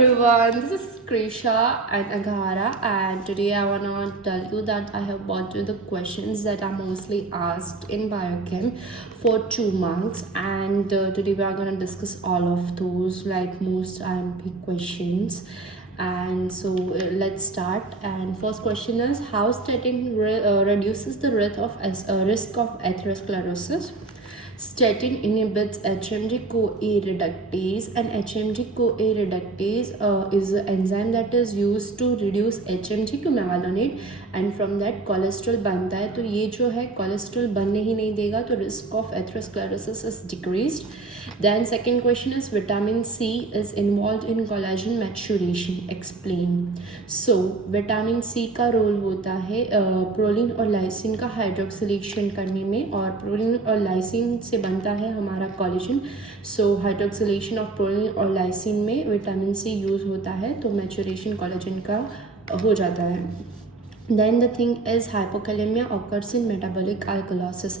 everyone, this is Krisha and Aghara, and today I wanna tell you that I have brought you the questions that are mostly asked in biochem for 2 marks, and today we are gonna discuss all of those like most IMP questions. And so let's start. And first question is, how statin reduces the risk of atherosclerosis? Statin inhibits HMG-CoA reductase, and HMG-CoA reductase is an enzyme that is used to reduce HMG to mevalonate, and from that cholesterol बनता है. तो ये जो है cholesterol बनने ही नहीं देगा, तो risk of atherosclerosis is decreased. Then second question is, vitamin C is involved in collagen maturation. Explain. So vitamin C का रोल होता है प्रोलिन और लाइसिन का हाइड्रोक्सिलेशन करने में, और प्रोलिन और लाइसिन से बनता है हमारा collagen. So hydroxylation of proline और लाइसिन में विटामिन सी यूज़ होता है, तो मैचुरेशन कोलेजन का हो जाता है. Then the thing is, hypokalemia occurs in metabolic alkalosis.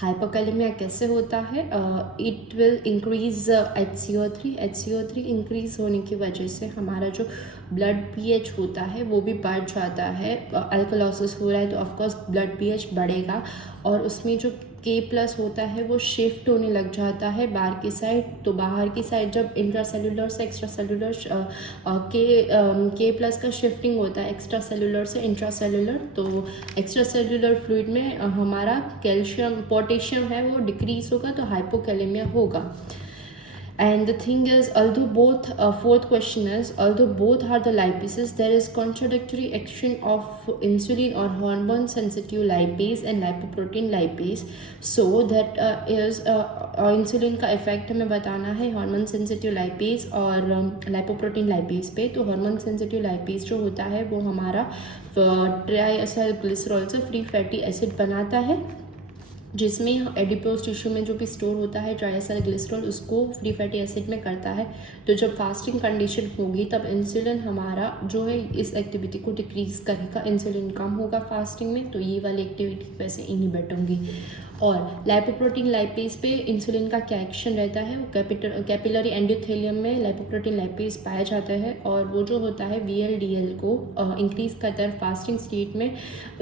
Hypokalemia कैसे होता है? It will increase HCO3 increase होने की वजह से हमारा जो ब्लड pH होता है वो भी बढ़ जाता है. अल्कलोसिस हो रहा है तो ऑफकोर्स ब्लड pH बढ़ेगा, और उसमें जो K+ होता है वो शिफ्ट होने लग जाता है बाहर की साइड. तो बाहर की साइड जब इंट्रासेलुलर से एक्स्ट्रासेलुलर K+ का शिफ्टिंग होता है एक्स्ट्रा सेलुलर से इंट्रासेलुलर, तो एक्स्ट्रासेलुलर फ्लूइड में हमारा कैल्शियम पोटेशियम है वो डिक्रीज होगा, तो हाइपोकैलेमिया होगा. And the thing is, although both fourth question is, although both are the lipases, there is contradictory action of insulin or hormone sensitive lipase and lipoprotein lipase. So that is insulin का effect हमें बताना है hormone sensitive lipase और lipoprotein lipase पे. तो hormone sensitive lipase जो होता है वो हमारा ट्राइएसाइल ग्लिसरॉल से फ्री फैटी एसिड बनाता है, जिसमें एडिपोज टिश्यू में जो भी स्टोर होता है ट्राइएसाइल ग्लिसरॉल उसको फ्री फैटी एसिड में करता है. तो जब फास्टिंग कंडीशन होगी तब इंसुलिन हमारा जो है इस एक्टिविटी को डिक्रीज करेगा, इंसुलिन कम होगा फास्टिंग में, तो ये वाली एक्टिविटी वैसे इनहिबिट होंगी. और लाइपोप्रोटीन लाइपेज पे इंसुलिन का क्या एक्शन रहता है? वो कैपिलरी एंडोथेलियम में लाइपोप्रोटीन लाइपेज पाया जाता है, और वो जो होता है VLDL को इंक्रीज़ करता है. फास्टिंग स्टेट में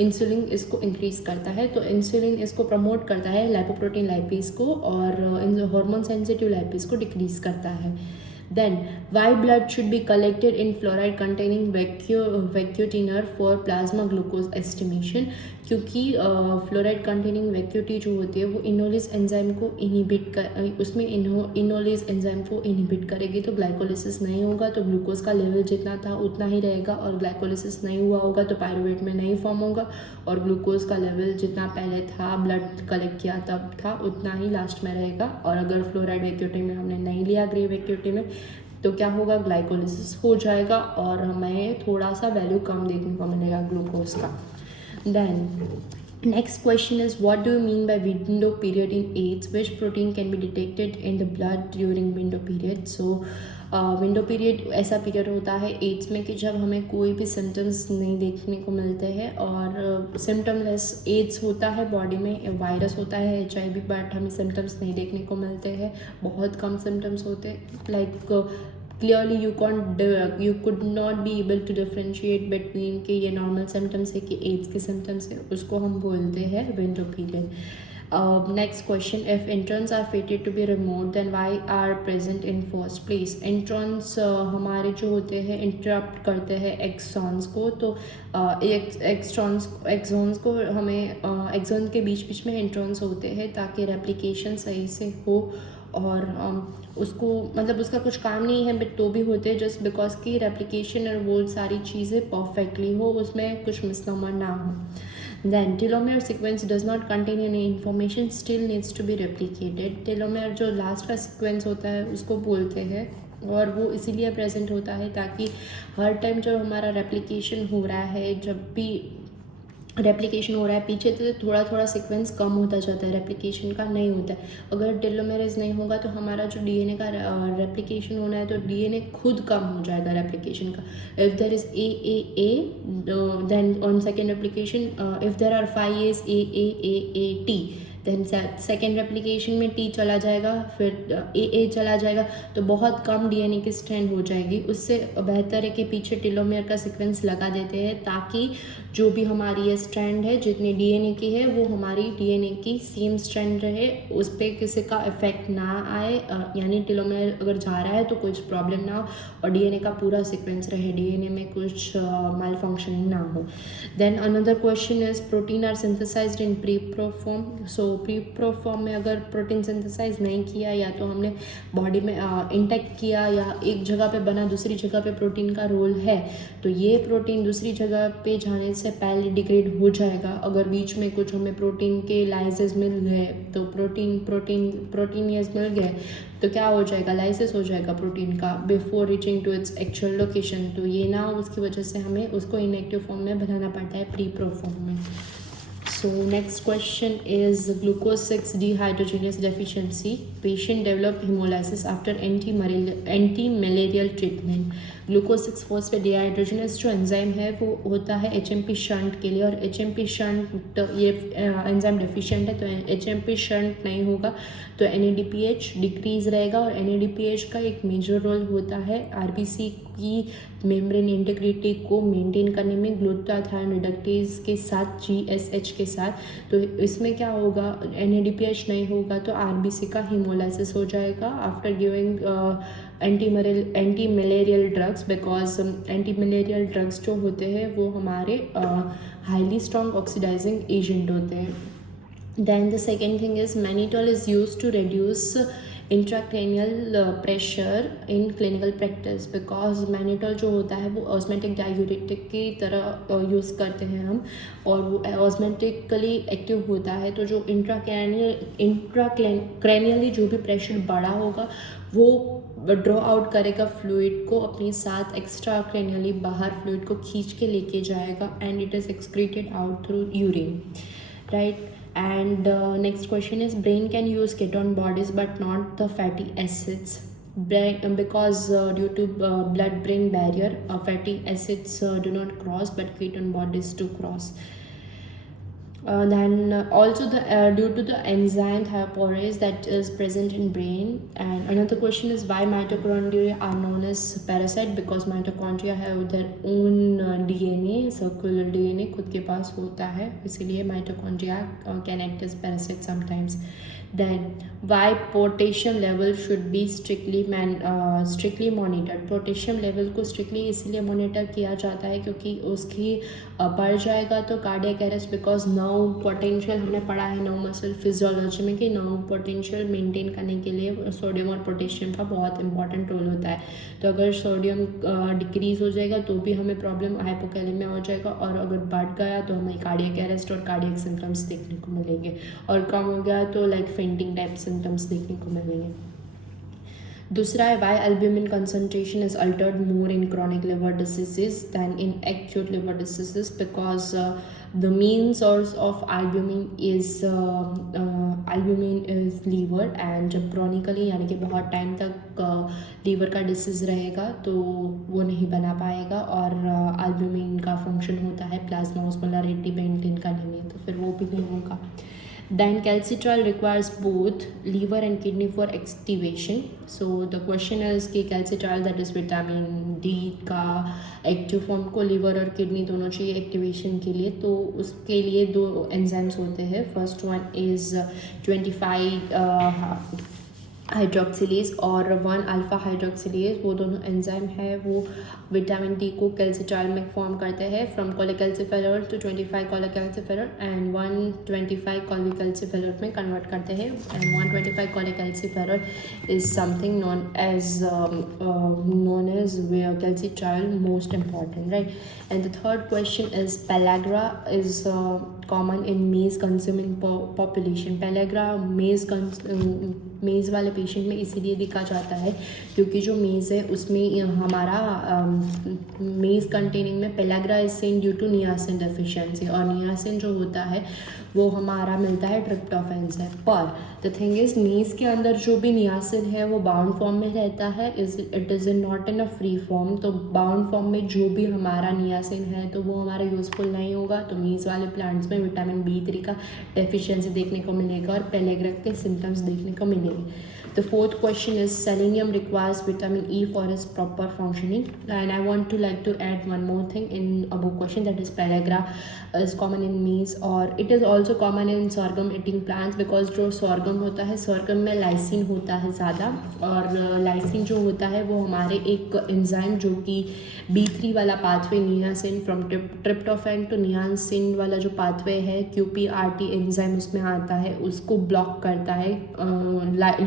इंसुलिन इसको इंक्रीज़ करता है, तो इंसुलिन इसको प्रमोट करता है लाइपोप्रोटीन लाइपेज को, और हार्मोन सेंसिटिव लाइपेज को डिक्रीज़ करता है. Then, why blood should be collected in fluoride containing vacuotinor for plasma glucose estimation? क्योंकि फ्लोराइड कंटेनिंग वैक्यूटी जो होती है वो इनोलिस एंजाइम को उसमें इनोलिस एंजाइम को इनहिबिट करेगी, तो ग्लाइकोलिसिस नहीं होगा, तो ग्लूकोज का लेवल जितना था उतना ही रहेगा, और ग्लाइकोलिसिस नहीं हुआ होगा तो पायरुवेट में नहीं फॉर्म होगा, और ग्लूकोज का लेवल जितना पहले था ब्लड कलेक्ट किया तब था उतना ही लास्ट में रहेगा. और अगर फ्लोराइड वैक्यूटी में हमने नहीं लिया ग्रे वैक्यूटी में, तो क्या होगा? ग्लाइकोलिसिस हो जाएगा और हमें थोड़ा सा वैल्यू कम देखने को मिलेगा ग्लूकोज का. Then next question is, what do you mean by window period in AIDS? Which protein can be detected in the blood during window period? So window period ऐसा पीरियड होता है एड्स में कि जब हमें कोई भी सिम्टम्स नहीं देखने को मिलते हैं, और सिम्टमलेस एड्स होता है, बॉडी में वायरस होता है HIV, बट हमें सिम्टम्स नहीं देखने को मिलते हैं, बहुत कम सिम्टम्स होते हैं. Like clearly you could not be able to differentiate between कि ये नॉर्मल सिम्टम्स है कि एड्स के सिम्टम्स है, उसको हम बोलते हैं window period. Next question, if introns are fated to be removed then why are present in first place? Introns हमारे जो होते हैं इंटरप्ट करते हैं एक्सॉन्स को, तो एक्सॉन्स को हमें एक्सॉन के बीच बीच में इंट्रॉन्स होते हैं ताकि रेप्लिकेशन सही से हो, और उसको मतलब उसका कुछ काम नहीं है बट तो भी होते हैं जस्ट बिकॉज की रेप्लिकेशन और वो सारी चीज़ें परफेक्टली हो, उसमें कुछ मिसनंबर ना हो. Then telomere sequence does not contain any information, still needs to be replicated. telomere जो लास्ट का सीक्वेंस होता है उसको बोलते हैं, और वो इसीलिए प्रेजेंट होता है ताकि हर टाइम जब हमारा रेप्लिकेशन हो रहा है, जब भी रेप्लिकेशन हो रहा है पीछे से थोड़ा थोड़ा सीक्वेंस कम होता जाता है, रेप्लिकेशन का नहीं होता है. अगर टेलोमेरेज नहीं होगा तो हमारा जो DNA का रेप्लिकेशन होना है तो DNA खुद कम हो जाएगा रेप्लिकेशन का. If there is AAA then on second replication, if there are 5 A's AAAAT then second replication में T चला जाएगा, फिर A चला जाएगा, तो बहुत कम DNA की स्ट्रैंड हो जाएगी। उससे बेहतर है कि पीछे टेलोमेयर का सीक्वेंस लगा देते हैं, ताकि जो भी हमारी ये स्ट्रैंड है जितनी DNA की है वो हमारी DNA की सेम स्ट्रैंड रहे, उस पर किसी का इफेक्ट ना आए, यानी टेलोमेयर अगर जा रहा है तो कुछ प्रॉब्लम ना हो और DNA का पूरा सीक्वेंस रहे, DNA में कुछ माल फंक्शनिंग ना हो। Then another question is protein are synthesised in pre pro form. So pre pro form में अगर प्रोटीन सिंथेसाइज नहीं किया, या तो हमने बॉडी में इंटेक्ट किया, या एक जगह पे बना दूसरी जगह पे प्रोटीन का रोल है, तो ये प्रोटीन दूसरी जगह पे जाने से पहले डिग्रेड हो जाएगा। अगर बीच में कुछ हमें प्रोटीन के लाइसेस मिल गए, तो प्रोटीनियस मिल गए, तो क्या हो जाएगा, लाइसिस हो जाएगा प्रोटीन का before reaching to its actual location. तो ये ना हो, उसकी वजह से हमें उसको इनएक्टिव फॉर्म में बनाना पड़ता है प्री प्रो फॉर्म में। So next question is glucose 6 dehydrogenase deficiency. Patient developed hemolysis after anti-malarial treatment. Glucose 6 phosphate dehydrogenase जो एंजाइम है वो होता है HMP शंट के लिए, और HMP शंट ये एंजाइम डेफिशिएंट है, तो HMP शंट नहीं होगा तो NADPH डिक्रीज रहेगा। और NADPH का एक मेजर रोल होता है RBC की मेम्ब्रेन इंटीग्रिटी को मेंटेन करने में ग्लूटाथायोन रिडक्टेज के साथ GSH के साथ। तो इसमें क्या होगा, NADPH नहीं होगा तो RBC का हीमोलाइसिस हो जाएगा after giving anti malarial drugs, because anti malarial drugs जो होते हैं वो हमारे हाईली स्ट्रॉन्ग ऑक्सीडाइजिंग एजेंट होते हैं। Then the second thing is mannitol is use to reduce intracranial pressure in clinical practice, because mannitol जो होता है वो ऑस्मेटिक डायूरेटिक की तरह यूज़ करते हैं हम, और वो ऑस्मेटिकली एक्टिव होता है। तो जो इंट्राक्रैनियली जो भी प्रेशर बढ़ा होगा वो ड्रॉ आउट करेगा फ्लूइड को अपने साथ, एक्स्ट्रा क्रैनियली बाहर फ्लूइड को खींच के लेके जाएगा, and it is excreted out through urine, right. And next question is brain can use ketone bodies but not the fatty acids, because due to blood brain barrier fatty acids do not cross but ketone bodies do cross. Then also due to the enzyme thioporase that is present in brain. And another question is why mitochondria are known as parasite, because mitochondria have their own DNA, circular DNA खुद के पास होता है, इसीलिए mitochondria can act as parasite sometimes. Then why potassium level should be strictly monitored. Potassium level को strictly इसलिए monitor किया जाता है क्योंकि उसकी बढ़ जाएगा तो cardiac arrest, because nerve potential हमने पढ़ा है नर्व मसल फिजियोलॉजी में कि नर्व पोटेंशियल मेंटेन करने के लिए सोडियम और पोटेशियम का बहुत इंपॉर्टेंट रोल होता है। तो अगर सोडियम डिक्रीज हो जाएगा तो भी हमें प्रॉब्लम हाइपोकैलेमिया हो जाएगा, और अगर बढ़ गया तो हमें कार्डियक अरेस्ट और कार्डियक सिम्टम्स देखने को मिलेंगे, और कम हो गया तो लाइक फेंटिंग टाइप सिम्टम्स देखने को मिलेंगे। दूसरा है why albumin concentration is altered more in chronic liver diseases than in acute liver diseases, because the main source of albumin is liver, and जब क्रॉनिकली यानी कि बहुत टाइम तक लीवर का डिसीज रहेगा तो वो नहीं बना पाएगा, और एल्ब्यूमिन का फंक्शन होता है प्लाज्मा ऑस्मोलरिटी मेंटेन करने में, तो फिर वो भी नहीं होगा। Then calcitriol requires both liver and kidney for activation. So the question is कि calcitriol that is vitamin D का एक्टिव फॉर्म को लिवर और किडनी दोनों चाहिए एक्टिवेशन के लिए, तो उसके लिए दो एंजाइम्स होते हैं। फर्स्ट वन इज़ 25 हाइड्रोक्सिलेज और 1 अल्फा हाइड्रोक्सिलेज, वो दोनों एंजाइम है वो विटामिन डी को कैल्सिट्रॉल में फॉर्म करते हैं from cholecalciferol to 25 cholecalciferol and 125 cholecalciferol में कन्वर्ट करते हैं, and 125 cholecalciferol is something known as calcitriol most important, right? And the third question is pellagra is common in maize consuming population. pellagra मेज़ वाले patient में इसीलिए देखा जाता है क्योंकि जो मेज़ है उसमें हमारा मेज़ कंटेनिंग में pellagra is seen due to niacin deficiency, और नियासिन जो होता है वो हमारा मिलता है ट्रिप्टोफैन से। पर द थिंग इज़ मेज़ के अंदर जो भी नियासिन है वो बाउंड फॉर्म में रहता है, it is not in a free form. तो बाउंड फॉर्म में जो भी हमारा नियासिन है तो वो हमारा यूज़फुल नहीं होगा, तो मेज़ वाले प्लांट्स में विटामिन B3 का डेफिशिएंसी देखने को मिलेगा और पेलेग्रा के सिम्टम्स देखने को मिलेंगे. The fourth question is selenium requires vitamin E for its proper functioning, and I want to like to add one more thing in above question, that is pellagra is common in maize or it is also common in sorghum eating plants because जो sorghum होता है sorghum में lysine होता है ज़्यादा और lysine जो होता है वो हमारे एक एंजाइम जो कि B3 वाला pathway niacin from tryptophan to niacin वाला जो पाथवे है QPRT एंजाइम उसमें आता है उसको ब्लॉक करता है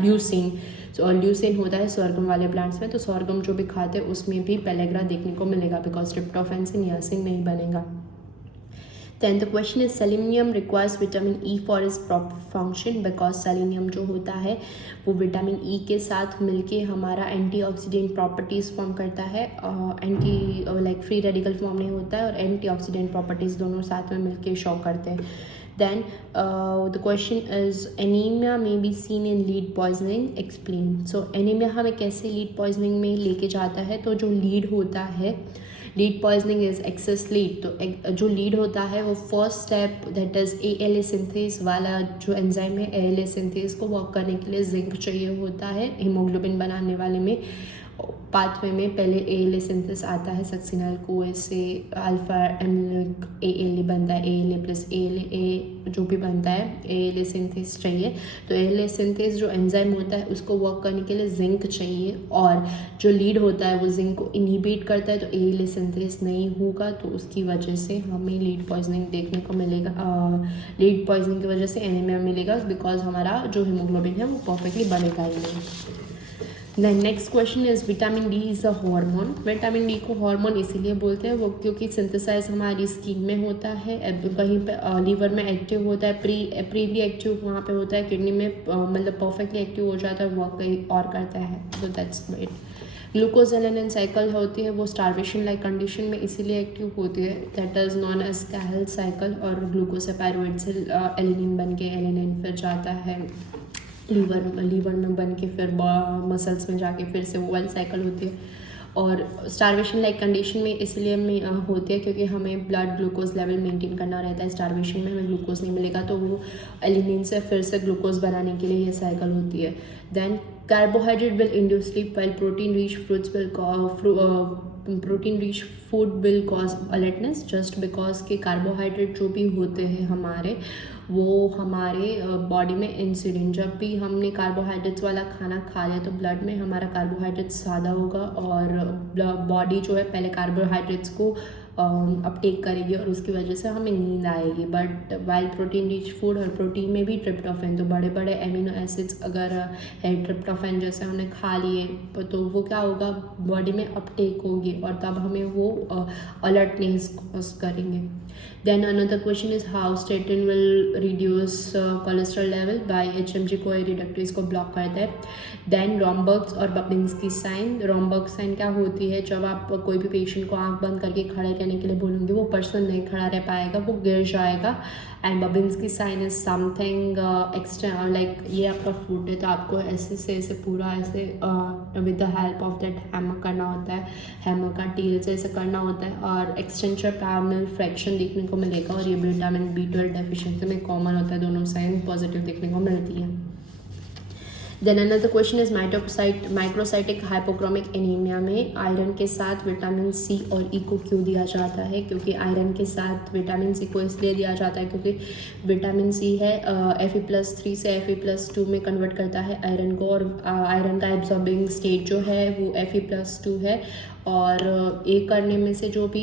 ल्यूसिन. और ल्यूसिन होता है sorghum वाले प्लांट्स में, तो sorghum जो भी खाते हैं उसमें भी पेलेग्रा देखने को मिलेगा बिकॉज ट्रिप्टोफैन से नियासिन नहीं बनेगा. Then the question is selenium requires vitamin E for its proper function because selenium जो होता है वो विटामिन E के साथ मिलके हमारा एंटीऑक्सीडेंट प्रॉपर्टीज़ फॉर्म करता है. Anti like free radical form नहीं होता है और एंटीऑक्सीडेंट प्रॉपर्टीज़ दोनों साथ में मिलके शो करते हैं. Then the question is anemia may be seen in lead poisoning. Explain. So anemia हमें कैसे lead poisoning में लेके जाता है, तो जो lead होता है lead poisoning is excess lead, तो जो लीड होता है वो first step that is ALA synthase वाला जो एंजाइम है ALA सिंथेस को वर्क करने के लिए जिंक चाहिए होता है हीमोग्लोबिन बनाने वाले में पाथवे में. पहले ALA सिंथेस आता है सक्सिनल को से अल्फा एमिलिक ALA बनता है ALA प्लस ALA जो भी बनता है ALA सिंथेस चाहिए. तो ALA सिंथेस जो एंजाइम होता है उसको वर्क करने के लिए जिंक चाहिए और जो लीड होता है वो जिंक को इनहिबिट करता है, तो ALA सिंथेस नहीं होगा तो उसकी वजह से हमें लीड पॉइजनिंग देखने को मिलेगा. लीड पॉइजनिंग की वजह से एनीमिया मिलेगा बिकॉज हमारा जो हीमोग्लोबिन है वो परफेक्टली बनेगा ही नहीं. Then next question is vitamin D is a hormone. Vitamin D को हार्मोन इसीलिए बोलते हैं वो क्योंकि सिंथेसाइज हमारी स्किन में होता है, कहीं पे लीवर में एक्टिव होता है, प्रीली एक्टिव वहाँ पे होता है, किडनी में मतलब परफेक्टली एक्टिव हो जाता है, वो कहीं और करता है. तो that's it. Glucose alanine cycle होती है वो स्टार्वेशन लाइक कंडीशन में इसीलिए एक्टिव होती है, that is known as Cahill cycle. और ग्लूकोज पैरोइड से एलिनिन बन के एलिनिन फिर जाता है लीवर में बन के फिर मसल्स में जाके फिर से वो वाली साइकिल होती है. और स्टार्वेशन लाइक कंडीशन में इसलिए होती है क्योंकि हमें ब्लड ग्लूकोज लेवल मेंटेन करना रहता है. स्टार्वेशन में हमें ग्लूकोज नहीं मिलेगा तो वो एलिनिन से फिर से ग्लूकोज बनाने के लिए ये साइकिल होती है. Then carbohydrate will induce sleep while protein rich food will cause alertness just because के कार्बोहाइड्रेट जो भी होते हैं हमारे वो हमारे बॉडी में इंसिडेंट जब भी हमने कार्बोहाइड्रेट्स वाला खाना खा लिया तो ब्लड में हमारा कार्बोहाइड्रेट्स ज़्यादा होगा और बॉडी जो है पहले कार्बोहाइड्रेट्स को अपटेक करेगी और उसकी वजह से हमें नींद आएगी. But while protein rich food और प्रोटीन में भी ट्रिप्टोफैन, तो बड़े बड़े एमिनो एसिड्स अगर है ट्रिप्टोफैन जैसे हमने खा लिए तो वो क्या होगा बॉडी में अपटेक होगी और तब हमें वो अलर्टनेस कॉज करेंगे. Then another question is how statin will reduce cholesterol level by HMG CoA reductase को ब्लॉक करता है. Then Romberg's और Babinski sign. Romberg's sign क्या होती है, जब आप कोई भी पेशेंट को आंख बंद करके खड़े रहने के लिए बोलेंगे वो पर्सन नहीं खड़ा रह पाएगा, वो गिर जाएगा. And Babinski sign is something extra like ये आपका फुट है तो आपको ऐसे से ऐसे पूरा ऐसे with the help of that hammer करना होता है, हैमर का टील से ऐसे करना होता है और एक्सटेंशर पैरामिल फ्रैक्शन देखने को मिलेगा. और ये विटामिन B12 डेफिशिएंसी में कॉमन होता है, दोनों साइन पॉजिटिव देखने को मिलती है. Then another question is microcytic hypochromic anemia में आयरन के साथ विटामिन C और E को क्यों दिया जाता है, क्योंकि आयरन के साथ विटामिन C को इसलिए दिया जाता है क्योंकि विटामिन C है Fe+3 से Fe+2 में कन्वर्ट करता है आयरन को और आयरन का एब्जॉर्बिंग स्टेट जो है वो Fe+2 है और एक करने में से जो भी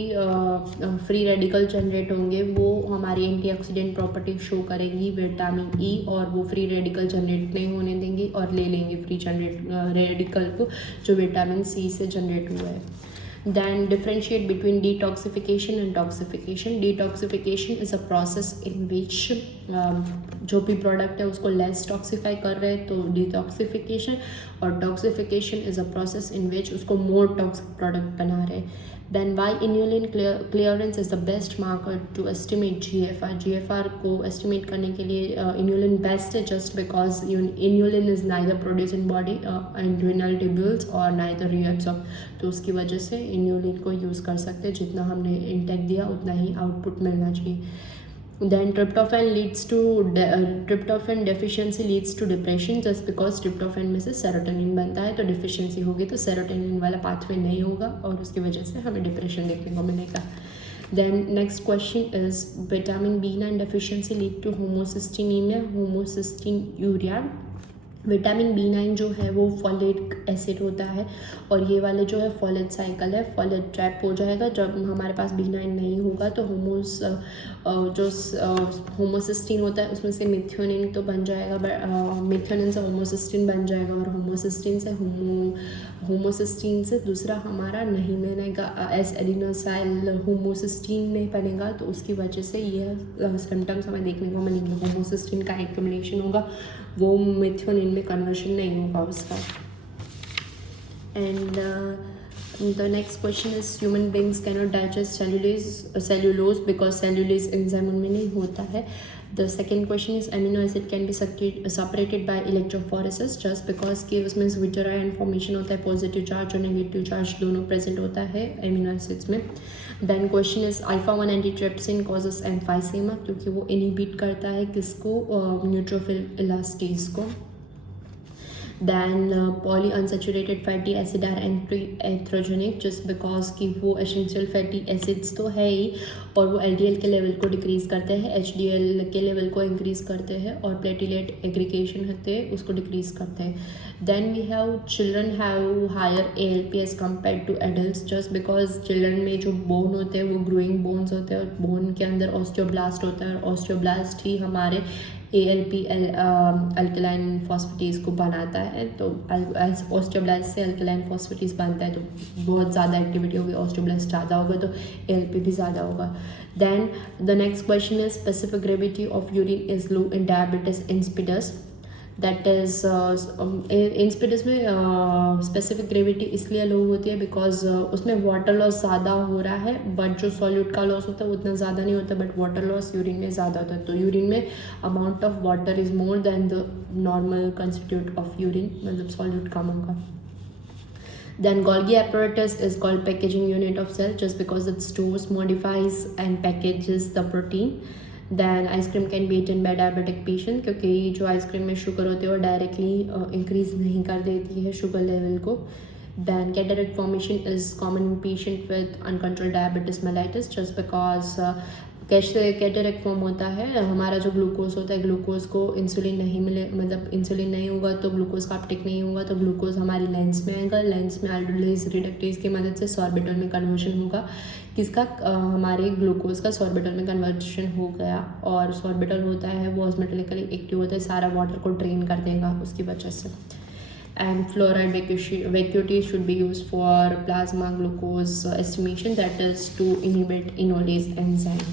फ्री रेडिकल जनरेट होंगे वो हमारी एंटीऑक्सीडेंट प्रॉपर्टी शो करेंगी विटामिन E और वो फ्री रेडिकल जनरेट नहीं होने देंगी और ले लेंगे फ्री रेडिकल को जो विटामिन C से जनरेट हुआ है. Then differentiate between detoxification and toxification. Detoxification is a process in which जो भी प्रोडक्ट है उसको लेस टॉक्सीफाई कर रहे हैं तो डिटॉक्सिफिकेशन, और टॉक्सिफिकेशन इज अ प्रोसेस इन विच उसको मोर टॉक्सिक प्रोडक्ट बना रहे हैं. Then why inulin clearance is the best marker to estimate GFR. GFR को estimate करने के लिए inulin best है just because inulin is neither produced in body and renal tubules और neither reabsorbed. तो उसकी वजह से inulin को यूज़ कर सकते हैं, जितना हमने इंटेक दिया उतना ही आउटपुट मिलना चाहिए. Then tryptophan deficiency leads to depression just because tryptophan में से सेरोटोनिन बनता है, तो डिफिशियंसी होगी तो सेरोटोनिन वाला पाथवे नहीं होगा और उसकी वजह से हमें डिप्रेशन देखने को मिलेगा. Then next question is vitamin B9 deficiency lead to homocystinemia, homocystinuria. Vitamin B9 जो है वो फॉलेट एसिड होता है और ये वाले जो है फॉलेट साइकिल है, फॉलेट ट्रैप हो जाएगा. जब हमारे पास B9 नहीं होगा तो होमोसिस्टीन होता है उसमें से मिथ्योनिन तो बन जाएगा, मिथ्योनिन से होमोसिस्टीन बन जाएगा और होमोसिस्टीन से दूसरा हमारा नहीं बनेगा, एस एडिनोसाइल होमोसिस्टीन नहीं बनेगा, तो उसकी वजह से ये सिम्टम्स हमें देखने को मिलेंगे. होमोसिस्टीन का एक्युमुलेशन होगा, वो मिथ्योनिन में कन्वर्शन नहीं होगा उसका. And the next question is human beings cannot digest cellulose because cellulose enzyme उनमें नहीं होता है. The second question is amino acid can be separated by electrophoresis just because कि उसमें स्विटर आयन फॉर्मेशन होता है, पॉजिटिव चार्ज और negative charge दोनों प्रेजेंट होता है अमीनो एसिड्स में. Then question is alpha 1 antitrypsin causes emphysema, क्योंकि वो इनहिबिट करता है किसको, न्यूट्रोफिल इलास्टेज को. Then polyunsaturated fatty acid are anti-atherogenic just because कि वो essential fatty acids तो है ही और वो LDL के लेवल को डिक्रीज़ करते हैं, HDL के लेवल को इंक्रीज़ करते हैं और प्लेटिलेट एग्रीगेशन होते हैं उसको डिक्रीज़ करते हैं. Then we have children have higher ALP as compared to adults just because children में जो बोन होते हैं वो ग्रोइंग बोन्स होते हैं और बोन के अंदर ऑस्टियोब्लास्ट होता है और ऑस्टियोब्लास्ट ही हमारे ALP अल्कलाइन फॉस्फेटेज को बनाता है. तो ऑस्टियोब्लास्ट से अल्कलाइन फॉस्फेटेज बनता है तो बहुत ज़्यादा एक्टिविटी होगी, ऑस्टियोब्लास्ट ज़्यादा होगा तो ALP भी ज़्यादा होगा. Then the next question is specific gravity of urine is low in diabetes insipidus. That is insipidus में स्पेसिफिक ग्रेविटी इसलिए लो होती है बिकॉज उसमें वाटर लॉस ज़्यादा हो रहा है, बट जो सॉल्यूट का लॉस होता है वो उतना ज़्यादा नहीं होता, बट वाटर लॉस यूरिन में ज़्यादा होता है. तो यूरिन में amount of water is more than the normal constitute of urine, मतलब सॉल्यूट कम होगा. Then Golgi apparatus is called packaging unit of cell just because it stores, modifies and packages the protein. Then ice cream can be eaten by diabetic patient क्योंकि जो ice cream में sugar होती है वो directly increase नहीं कर देती है शुगर लेवल को. Then cataract formation is common in patient with uncontrolled diabetes mellitus just because कैसे कैटरेक्ट फॉर्म होता है, हमारा जो ग्लूकोज होता है ग्लूकोज को इंसुलिन नहीं मिले, मतलब इंसुलिन नहीं होगा तो ग्लूकोज का अपटेक नहीं होगा तो ग्लूकोज हमारी लेंस में आएगा, लेंस में एल्डोलेज रिडक्टेज की मदद से सॉर्बिटल में कन्वर्शन होगा, किसका हमारे ग्लूकोज का सॉर्बिटल में कन्वर्शन हो गया और सॉर्बिटल होता है वो ऑस्मोटिकली एक्टिव होता है, सारा वाटर को ड्रेन कर देगा उसकी वजह से. And fluoride vacuity should be used for plasma glucose estimation, that is to inhibit enolase enzyme.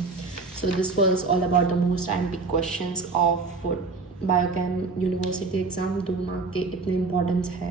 So this was all about the most big questions of Biochem University exam. 2 mark के इतने importance है.